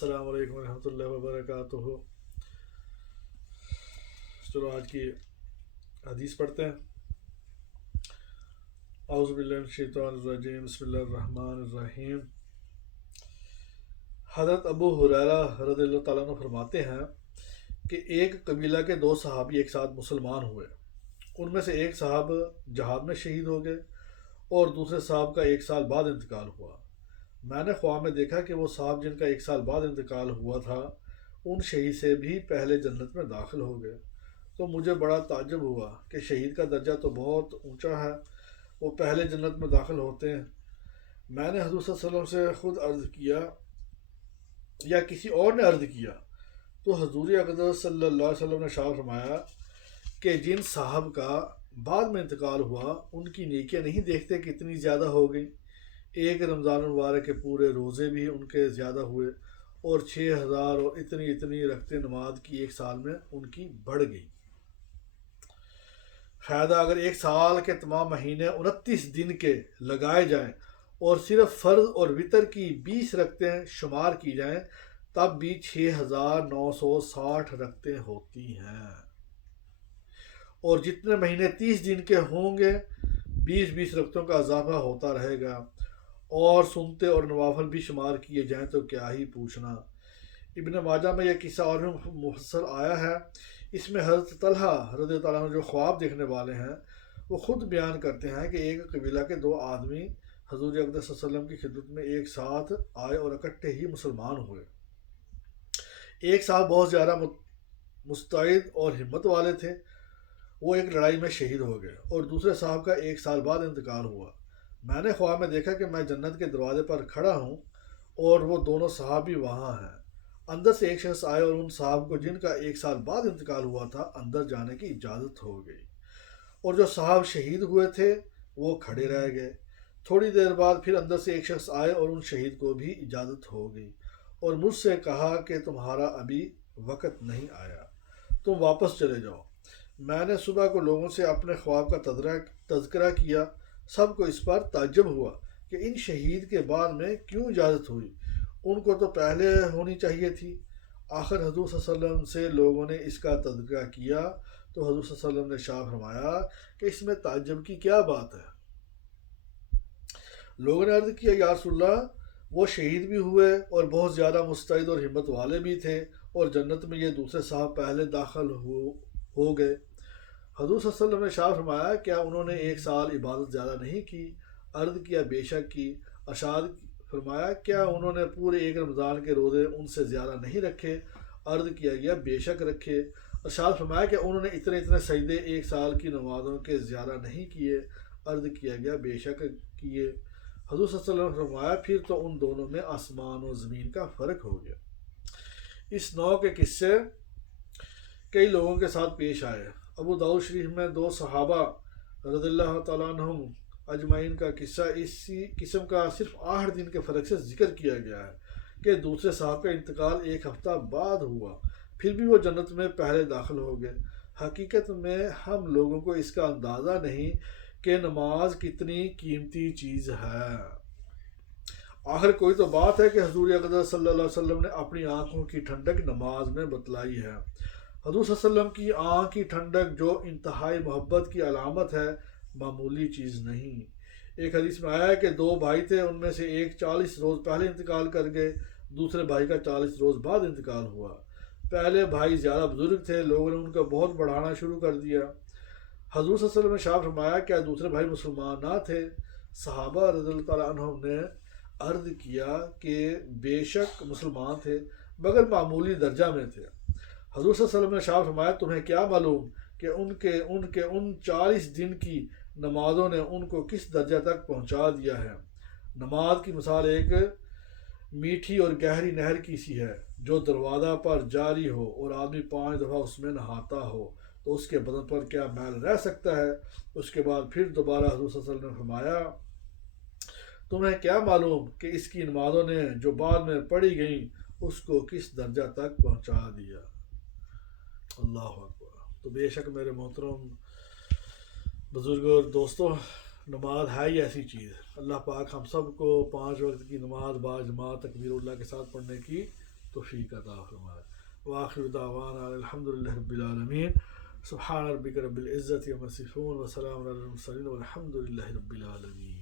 السلام علیکم ورحمۃ اللہ وبرکاتہ۔ چلو آج کی حدیث پڑھتے ہیں۔ اعوذ باللہ من الشیطان الرجیم، بسم اللہ الرحمن الرحیم۔ حضرت ابو ہریرہ رضی اللہ تعالیٰ عنہ فرماتے ہیں کہ ایک قبیلہ کے دو صحابی ایک ساتھ مسلمان ہوئے۔ ان میں سے ایک صاحب جہاد میں شہید ہو گئے اور دوسرے صاحب کا ایک سال بعد انتقال ہوا۔ میں نے خواب میں دیکھا کہ وہ صاحب جن کا ایک سال بعد انتقال ہوا تھا ان شہید سے بھی پہلے جنت میں داخل ہو گئے، تو مجھے بڑا تعجب ہوا کہ شہید کا درجہ تو بہت اونچا ہے، وہ پہلے جنت میں داخل ہوتے ہیں۔ میں نے حضور صلی اللہ علیہ وسلم سے خود عرض کیا یا کسی اور نے عرض کیا تو حضور اقدس صلی اللہ علیہ وسلم نے ارشاد فرمایا کہ جن صاحب کا بعد میں انتقال ہوا ان کی نیکیاں نہیں دیکھتے کتنی زیادہ ہو گئیں۔ ایک رمضان المبارک کے پورے روزے بھی ان کے زیادہ ہوئے اور 6000 اور اتنی رکھتے نماز کی ایک سال میں ان کی بڑھ گئی۔ فائدہ اگر ایک سال کے تمام مہینے 29 دن کے لگائے جائیں اور صرف فرض اور وطر کی 20 رکعتیں شمار کی جائیں تب بھی 6960 رکعتیں ہوتی ہیں، اور جتنے مہینے 30 دن کے ہوں گے 20 رکعتوں کا اضافہ ہوتا رہے گا، اور سنتے اور نوافل بھی شمار کیے جائیں تو کیا ہی پوچھنا۔ ابن ماجہ میں یہ قصہ اور بھی مفصل آیا ہے۔ اس میں حضرت طلحہ رضی اللہ عنہ جو خواب دیکھنے والے ہیں وہ خود بیان کرتے ہیں کہ ایک قبیلہ کے دو آدمی حضور اقدس صلی اللہ علیہ وسلم کی خدمت میں ایک ساتھ آئے اور اکٹھے ہی مسلمان ہوئے۔ ایک صاحب بہت زیادہ مستعد اور ہمت والے تھے، وہ ایک لڑائی میں شہید ہو گئے اور دوسرے صاحب کا ایک سال بعد انتقال ہوا۔ میں نے خواب میں دیکھا کہ میں جنت کے دروازے پر کھڑا ہوں اور وہ دونوں صحابی وہاں ہیں۔ اندر سے ایک شخص آئے اور ان صاحب کو جن کا ایک سال بعد انتقال ہوا تھا اندر جانے کی اجازت ہو گئی، اور جو صاحب شہید ہوئے تھے وہ کھڑے رہ گئے۔ تھوڑی دیر بعد پھر اندر سے ایک شخص آئے اور ان شہید کو بھی اجازت ہو گئی اور مجھ سے کہا کہ تمہارا ابھی وقت نہیں آیا، تم واپس چلے جاؤ۔ میں نے صبح کو لوگوں سے اپنے خواب کا تذکرہ کیا، سب کو اس پر تعجب ہوا کہ ان شہید کے بعد میں کیوں اجازت ہوئی، ان کو تو پہلے ہونی چاہیے تھی۔ آخر حضور صلی اللہ علیہ وسلم سے لوگوں نے اس کا تذکرہ کیا تو حضور صلی اللہ علیہ وسلم نے ارشاد فرمایا کہ اس میں تعجب کی کیا بات ہے؟ لوگوں نے عرض کیا یا رسول اللہ، وہ شہید بھی ہوئے اور بہت زیادہ مستعد اور ہمت والے بھی تھے، اور جنت میں یہ دوسرے صاحب پہلے داخل ہو گئے۔ حضور صلی اللہ علیہ وسلم نے ارشاد فرمایا کیا انہوں نے ایک سال عبادت زیادہ نہیں کی؟ عرض کیا بے شک کی۔ ارشاد فرمایا کیا انہوں نے پورے ایک رمضان کے روزے ان سے زیادہ نہیں رکھے؟ عرض کیا گیا بے شک رکھے۔ ارشاد فرمایا کہ انہوں نے اتنے سجدے ایک سال کی نمازوں کے زیادہ نہیں کیے؟ عرض کیا گیا بے شک کیے۔ حضور صلی اللہ علیہ وسلم نے فرمایا پھر تو ان دونوں میں آسمان و زمین کا فرق ہو گیا۔ اس نوع کے قصے کئی لوگوں کے ساتھ پیش آئے۔ ابو داؤد شریف میں دو صحابہ رضی اللہ تعالیٰ عنہم اجمعین کا قصہ اسی قسم کا صرف 8 دن کے فرق سے ذکر کیا گیا ہے کہ دوسرے صاحب کا انتقال ایک ہفتہ بعد ہوا، پھر بھی وہ جنت میں پہلے داخل ہو گئے۔ حقیقت میں ہم لوگوں کو اس کا اندازہ نہیں کہ نماز کتنی قیمتی چیز ہے۔ آخر کوئی تو بات ہے کہ حضور اقدس صلی اللہ علیہ وسلم نے اپنی آنکھوں کی ٹھنڈک نماز میں بتلائی ہے۔ حضور صلی اللہ علیہ وسلم کی آنکھ کی ٹھنڈک جو انتہائی محبت کی علامت ہے، معمولی چیز نہیں۔ ایک حدیث میں آیا ہے کہ 2 بھائی تھے، ان میں سے ایک 40 روز پہلے انتقال کر گئے، دوسرے بھائی کا 40 روز بعد انتقال ہوا۔ پہلے بھائی زیادہ بزرگ تھے، لوگوں نے ان کو بہت بڑھانا شروع کر دیا۔ حضور صلی اللہ علیہ وسلم نے ارشاد فرمایا کیا دوسرے بھائی مسلمان نہ تھے؟ صحابہ رضی اللہ تعالیٰ عنہم نے عرض کیا کہ بے شک مسلمان تھے مگر معمولی درجہ میں تھے۔ حضور صلی اللہ علیہ وسلم نے ارشاد فرمایا تمہیں کیا معلوم کہ ان 40 دن کی نمازوں نے ان کو کس درجہ تک پہنچا دیا ہے؟ نماز کی مثال ایک میٹھی اور گہری نہر کی سی ہے، جو دروازہ پر جاری ہو اور آدمی 5 دفعہ اس میں نہاتا ہو تو اس کے بدن پر کیا میل رہ سکتا ہے؟ اس کے بعد پھر دوبارہ حضور صلی اللہ علیہ وسلم نے فرمایا تمہیں کیا معلوم کہ اس کی نمازوں نے جو بعد میں پڑھی گئیں اس کو کس درجہ تک پہنچا دیا؟ اللہ اکبر۔ تو بے شک میرے محترم بزرگوں اور دوستوں، نماز ہے ہی ایسی چیز، اللہ پاک ہم سب کو 5 وقت کی نماز با جماعت تکبیر اللہ کے ساتھ پڑھنے کی توفیق عطا فرمائے. وآخر دعوانا الحمدللہ رب العالمین. سبحان ربک رب العزت عما یصفون وسلام علی المرسلین والحمد للہ رب العالمین.